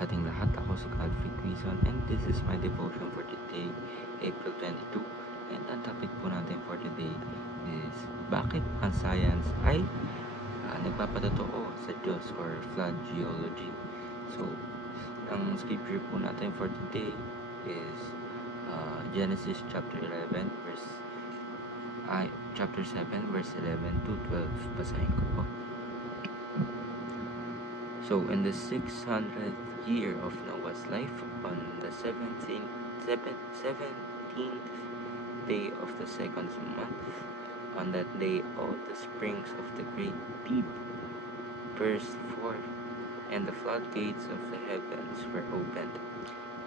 sa ating lahat. Ako si Godfrey Quizon and this is my devotion for today, April 22. And ang topic po natin for today is bakit ang science ay nagpapatotoo sa Diyos or flood geology. So, ang scripture po natin for today is Genesis chapter 7 verse 11 to 12. Basahin ko po. So, in the 600th year of Noah's life, on the 17th day of the second month, on that day all the springs of the great deep burst forth, and the floodgates of the heavens were opened,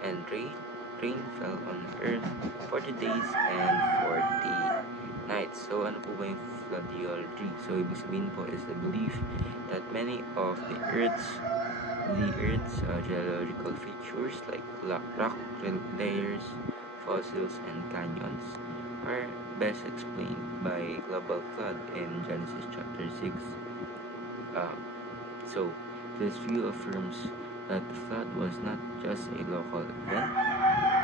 and rain fell on the earth 40 days and 40 nights. So, ano po ba yung flood geology? So, ibig sabihin po is the belief that many of the Earth's geological features like rock layers, fossils, and canyons are best explained by global flood in Genesis chapter 6. So, this view affirms that the flood was not just a local event,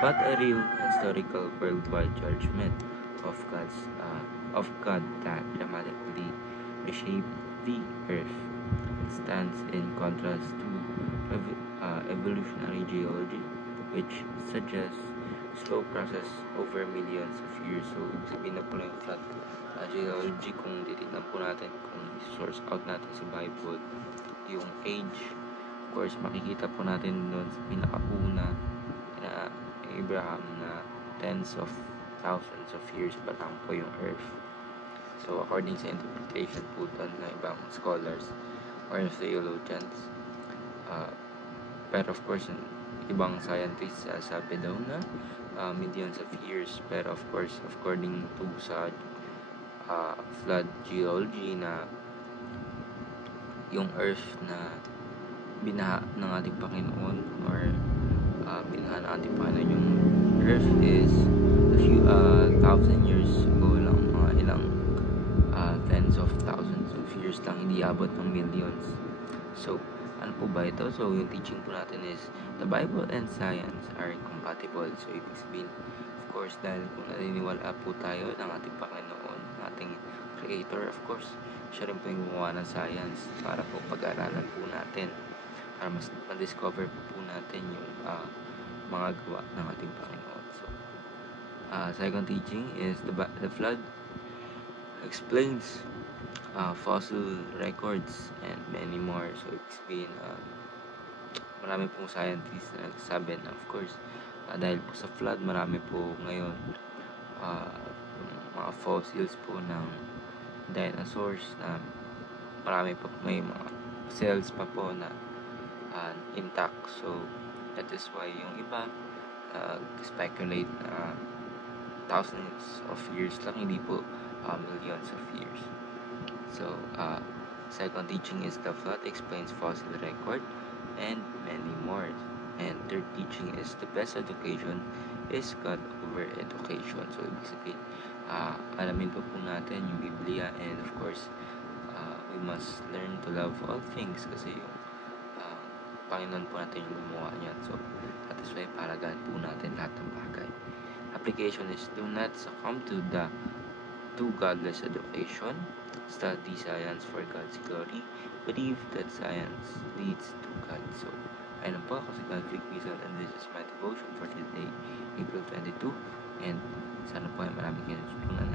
but a real historical worldwide judgment of God that dramatically reshaped the earth. It stands in contrast to evolutionary geology, which suggests slow process over millions of years. So, sabihin na po na yung flood geology, kung titignan po natin, kung source out natin sa Bible, yung age, of course, makikita po natin doon sa pinakauna na Abraham na tens of thousands of years pa lang po yung earth. So, according sa interpretation po doon ng ibang scholars or theologians, pero of course, ibang scientists sabi daw na millions of years. Pero of course, according to sa flood geology, na yung earth na binaha ng ating Panginoon or binaha ng ating Panginoon, yung earth is a few thousand years ago lang, mga ilang tens of thousands of years lang, hindi abot ng millions. So, ano po ba ito? So, yung teaching po natin is the Bible and science are compatible. So, ibig sabihin, of course, dahil kung naniniwala po tayo ng ating Panginoon, ating Creator, of course, siya rin po yung gumawa ng science para po pag-aralan po natin, para mas ma-discover po natin yung mga gawa ng ating Panginoon. So, second teaching is the flood explains fossil records and many more. So, ibig sabihin, marami pong scientists na nagsasabi na, of course, dahil po sa flood, marami po ngayon mga fossils po ng dinosaurs na marami pa, may mga cells pa po na intact. So, that is why yung iba speculate na thousands of years lang, hindi po millions of years. So, second teaching is the flood explains fossil record and many more. And third teaching is the best education is God over education. So, ibig sabihin, alamin po natin yung Biblia, and of course, we must learn to love all things kasi yung Panginoon po natin yung gumawa niyan. So, that is why paragaan po natin lahat ng bagay. Application is do not succumb to godless education. Study science for God's glory. Believe that science leads to God. So, ayun po, ako si Godfrey Quizon and this is my devotion for today, April 22. And sana po ay maraming kayo natutunan.